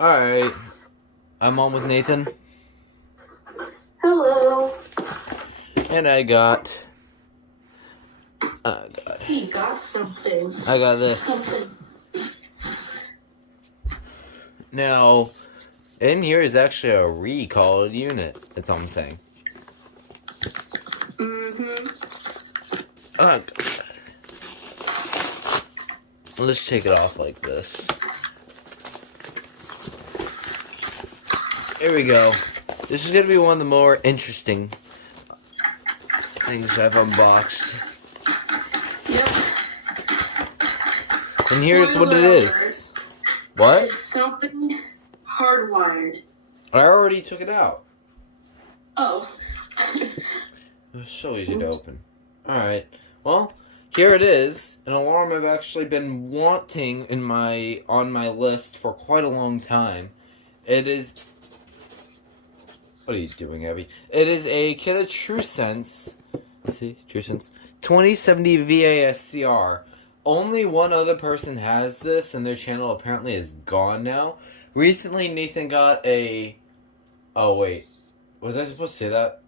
Alright, I'm on with Nathan. Hello. And I got... Oh, God. He got something. I got this. Something. Now, in here is actually a recalled unit. That's all I'm saying. Mm-hmm. Oh, God. Let's take it off like this. Here we go. This is going to be one of the more interesting things I've unboxed. Yep. And here's what it is. What? It's something hardwired. I already took it out. Oh. It's so easy to open. Alright. Well, here it is. An alarm I've actually been wanting on my list for quite a long time. It is... What are you doing, Abby? It is a Kidde Trusense. See? Trusense. 2070 VASCR. Only one other person has this, and their channel apparently is gone now. Recently, Nathan got a... Oh, wait. Was I supposed to say that?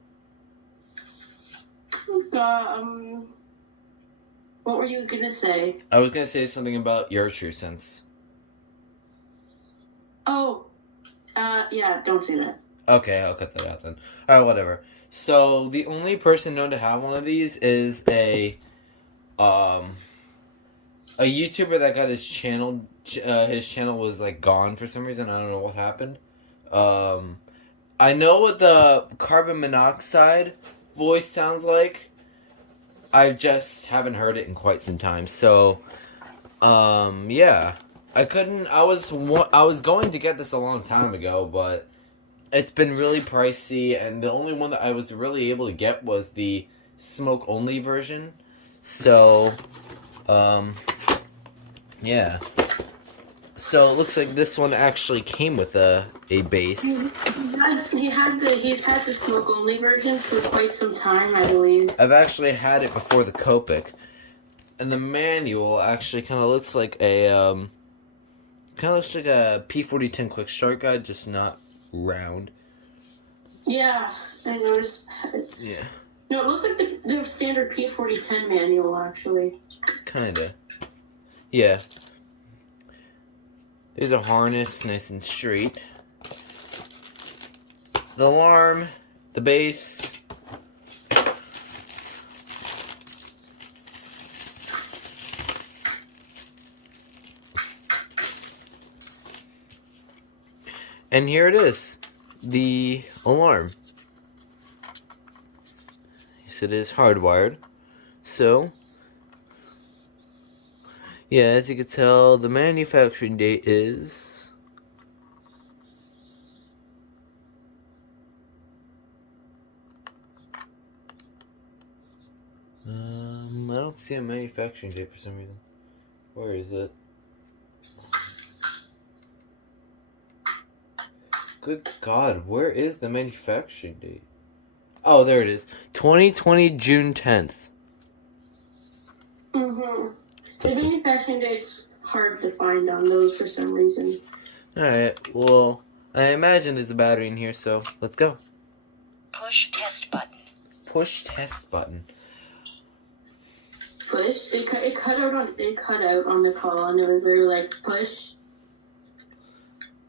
What were you gonna say? I was gonna say something about your Trusense. Oh. Yeah, don't say that. Okay, I'll cut that out then. Alright, whatever. So, the only person known to have one of these is a YouTuber that got his channel was, like, gone for some reason. I don't know what happened. I know what the carbon monoxide voice sounds like. I just haven't heard it in quite some time. So, yeah. I was going to get this a long time ago, but it's been really pricey, and the only one that I was really able to get was the smoke-only version. So, yeah. So, it looks like this one actually came with a base. He's had the smoke-only version for quite some time, I believe. I've actually had it before the Copic. And the manual actually kind of looks like a, P4010 quick start guide, just not round. Yeah, I noticed that. Yeah. No, it looks like the standard P4010 manual, actually. Kinda. Yeah. There's a harness, nice and straight. The alarm, the base. And here it is, the alarm. Yes, it is hardwired. So, yeah, as you can tell, the manufacturing date is... I don't see a manufacturing date for some reason. Where is it? Good God, where is the manufacturing date? Oh, there it is. 2020 June 10th. Mm-hmm. The manufacturing date's hard to find on those for some reason. Alright, well, I imagine there's a battery in here, so let's go. Push test button. Push test button. Push? It cut out on the call, and it was very like, push.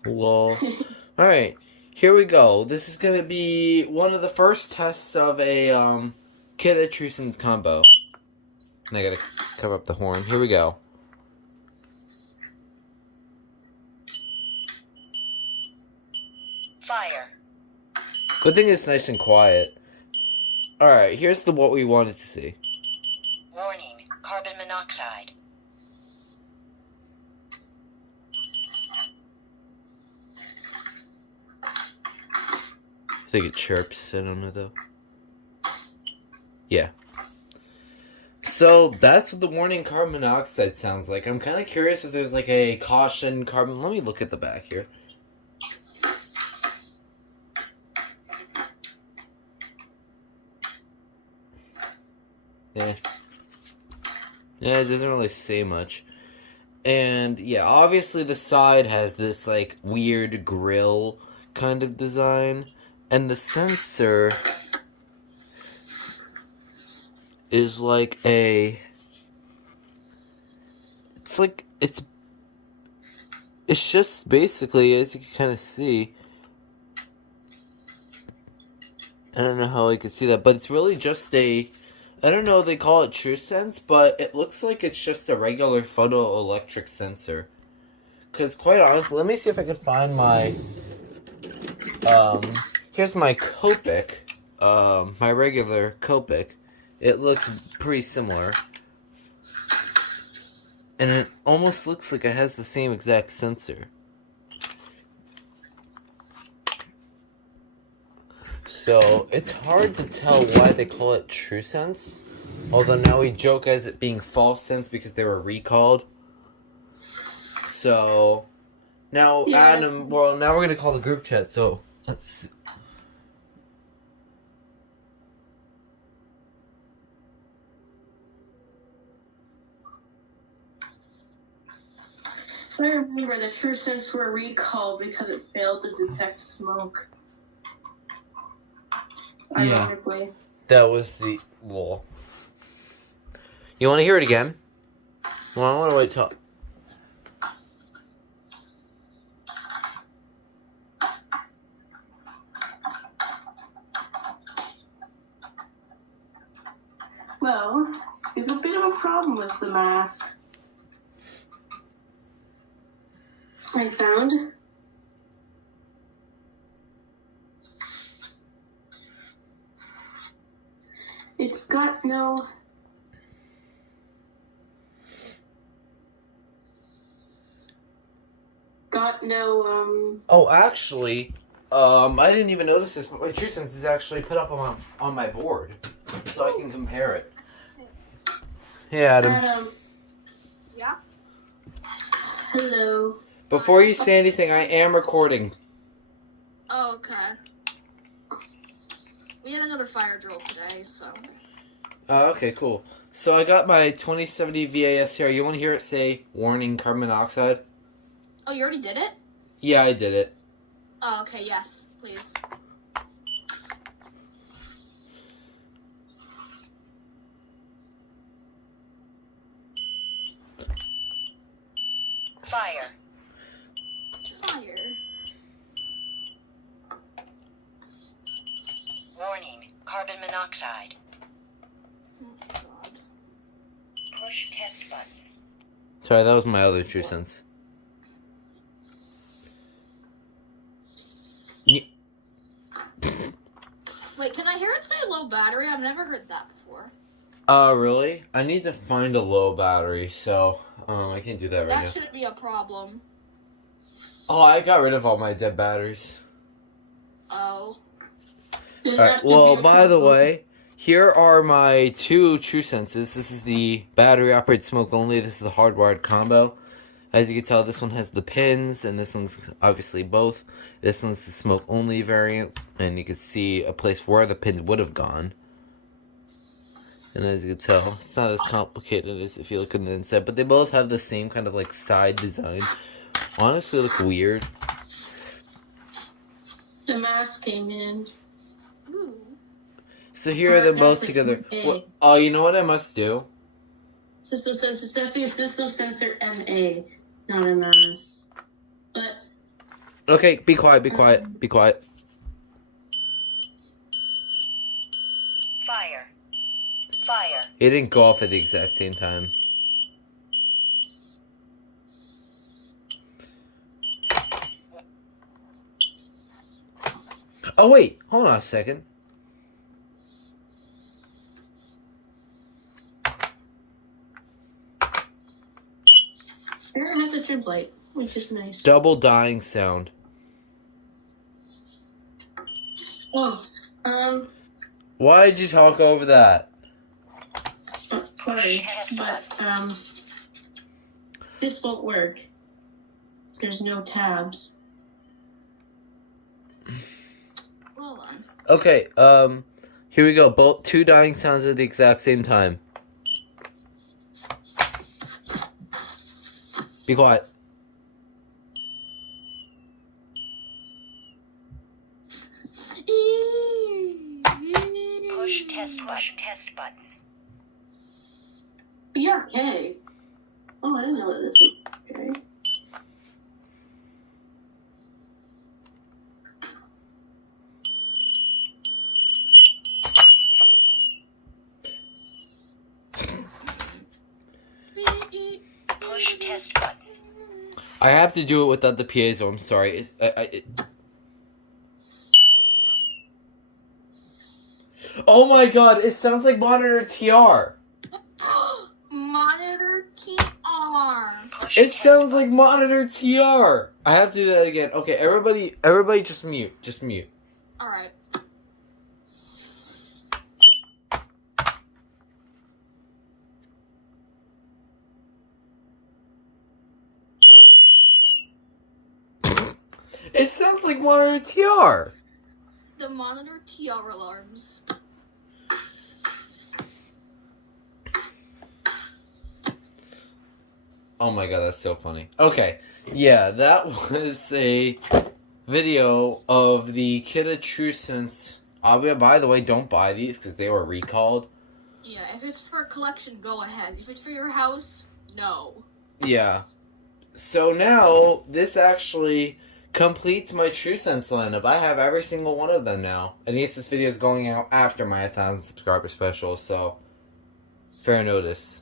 Lol. Alright, here we go. This is gonna be one of the first tests of a, Kidde Trusense combo. And I gotta cover up the horn. Here we go. Fire. Good thing it's nice and quiet. Alright, here's what we wanted to see. Warning, carbon monoxide. I think it chirps. I don't know though. Yeah. So that's what the warning carbon monoxide sounds like. I'm kind of curious if there's like a caution carbon. Let me look at the back here. Yeah. Yeah, it doesn't really say much. And yeah, obviously the side has this like weird grill kind of design, and the sensor is like a. It's like it's just basically, as you can kind of see. I don't know how I could see that, but it's really just a. I don't know, they call it Trusense, but it looks like it's just a regular photoelectric sensor. Because, quite honestly, let me see if I can find my, here's my Copic, my regular Copic. It looks pretty similar. And it almost looks like it has the same exact sensor. So, it's hard to tell why they call it Trusense. Although now we joke as it being false sense because they were recalled. So, now Yeah. Adam, well, now we're going to call the group chat, so let's... I remember the Trusense were recalled because it failed to detect smoke. Yeah. Ironically. That was the... Well... You want to hear it again? Well, I want to wait till... Well, it's a bit of a problem with the mask. I found. It's got no. Oh, actually, I didn't even notice this, but my Trusense is actually put up on my board, so I can compare it. Hey, Adam. Yeah? Hello. Before you say anything, I am recording. Oh, okay. We had another fire drill today, so... Okay, cool. So I got my 2070 VASCR. You want to hear it say, warning, carbon monoxide? Oh, you already did it? Yeah, I did it. Oh, okay, yes, please. Fire. Fire. Warning, carbon monoxide. Oh, God. Push test button. Sorry, that was my other Trusense. Wait, can I hear it say low battery? I've never heard that before. Really? I need to find a low battery, so, I can't do that right now. That shouldn't be a problem. Oh, I got rid of all my dead batteries. Oh. Alright, well, by the way, here are my two Trusenses. This is the battery operated smoke only. This is the hardwired combo. As you can tell, this one has the pins, and this one's obviously both. This one's the smoke only variant, and you can see a place where the pins would have gone. And as you can tell, it's not as complicated as if you look on the inside, but they both have the same kind of like side design. Honestly, look weird. The mask came in. Ooh. So here are them both That's together. A. Well, oh, you know what I must do? System sensor. It's actually a system sensor MA, not a mask. But Okay, be quiet, be quiet, be quiet. Fire. Fire. It didn't go off at the exact same time. Oh wait, hold on a second. it has a trip light, which is nice. Double dying sound. Oh, Why did you talk over that? sorry, but this won't work. There's no tabs. Hold on. Okay, here we go. Both two dying sounds at the exact same time. Be quiet. Push test button. BRK. Oh, I didn't know that this was okay. Push test button. I have to do it without the piezo. I'm sorry. Oh my god! It sounds like Monitor TR. Monitor TR. Push It test sounds like button. Monitor TR. I have to do that again. Okay, everybody, just mute. Just mute. All right. It sounds like Monitor TR. The Monitor TR alarms. Oh my god, that's so funny. Okay, yeah, that was a video of the Kidde Trusense. By the way, don't buy these because they were recalled. Yeah, if it's for a collection, go ahead. If it's for your house, no. Yeah. So now, this actually completes my Trusense lineup. I have every single one of them now. And yes, this video is going out after my 1,000 subscriber special, so fair notice.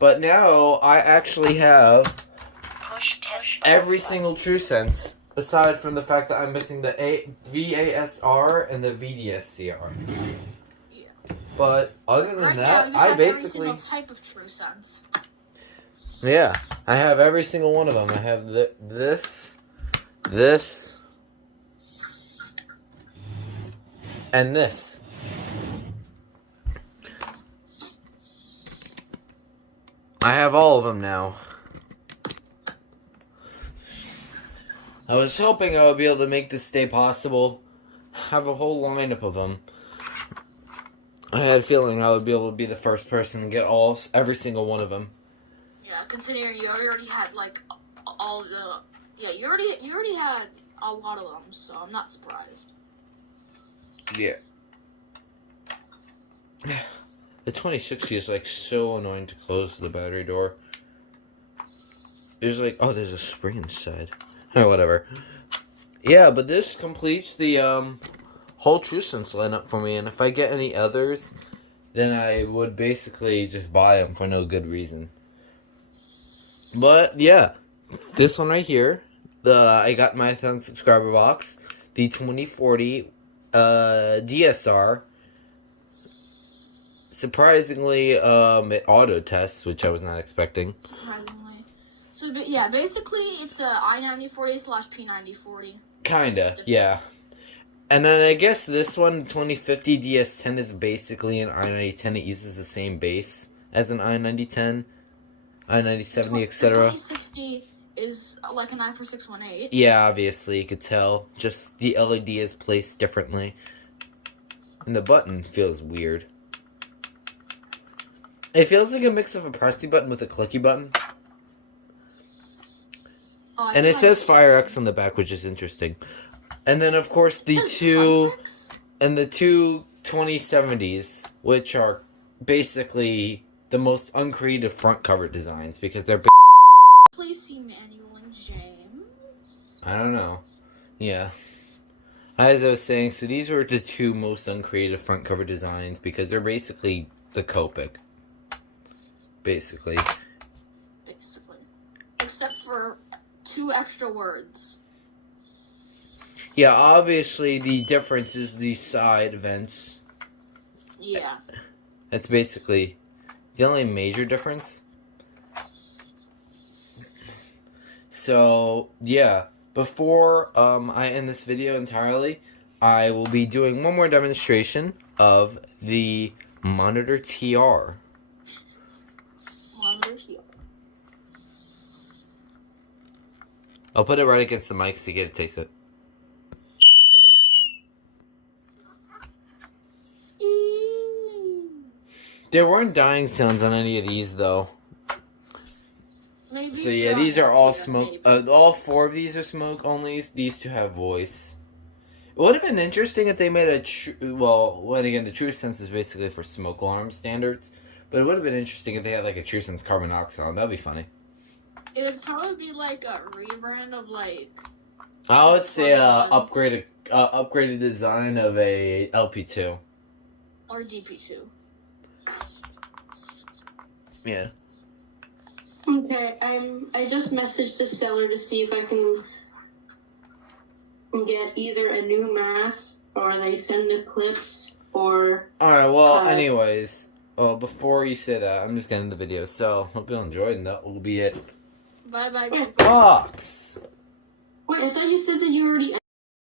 But now, I actually have Push test every button. single Trusense, aside from the fact that I'm missing the VASR and the VDSCR. Yeah. But other than Right that, now, you I have basically... every single type of Trusense. Yeah, I have every single one of them. I have this, and this. I have all of them now. I was hoping I would be able to make this stay possible. Have a whole lineup of them. I had a feeling I would be able to be the first person to get every single one of them. Yeah, considering you already had like all the. Yeah, you already had a lot of them, so I'm not surprised. Yeah. The 2060 is like so annoying to close the battery door. There's like, oh, there's a spring inside. Or whatever. Yeah, but this completes the whole Trusense lineup for me, and if I get any others, then I would basically just buy them for no good reason. But yeah, this one right here, I got my 1,000 subscriber box, the 2040 DSR. Surprisingly, it auto tests, which I was not expecting. Surprisingly. So, but yeah, basically it's a i9040/P9040. Kinda, yeah. And then I guess this one, 2050 DS10, is basically an i9010. It uses the same base as an i9010, i9070, etc. The 2060 is like an i4618. Yeah, obviously, you could tell. Just the LED is placed differently. And the button feels weird. It feels like a mix of a pressy button with a clicky button. Oh, And it says Fire X on the back, which is interesting. And then, of course, the two 2070s, which are basically the most uncreative front cover designs because they're. Please see Manuel and James. I don't know. Yeah. As I was saying, so these were the two most uncreative front cover designs because they're basically the Copic. Basically. Except for 2 extra words. Yeah, obviously the difference is the side vents. Yeah. That's basically the only major difference. So, yeah. Before I end this video entirely, I will be doing one more demonstration of the Monitor TR. Monitor TR. I'll put it right against the mic so you get to taste it. There weren't dying sounds on any of these, though. Maybe So yeah, these are all smoke. maybe. All 4 of these are smoke onlys. These 2 have voice. It would have been interesting if they made a well, when again, the Trusense is basically for smoke alarm standards. But it would have been interesting if they had like a Trusense carbon monoxide. That'd be funny. It would probably be like a rebrand of like. I would say Carbon upgraded design of a LP2. Or DP2. Yeah. Okay, I just messaged the seller to see if I can get either a new mask or they send the clips or. Alright, well, Uh, anyways, before you say that, I'm just getting the video. So, hope you enjoyed, and that will be it. Bye bye, Yeah. people. Fox! Wait, I thought you said that you already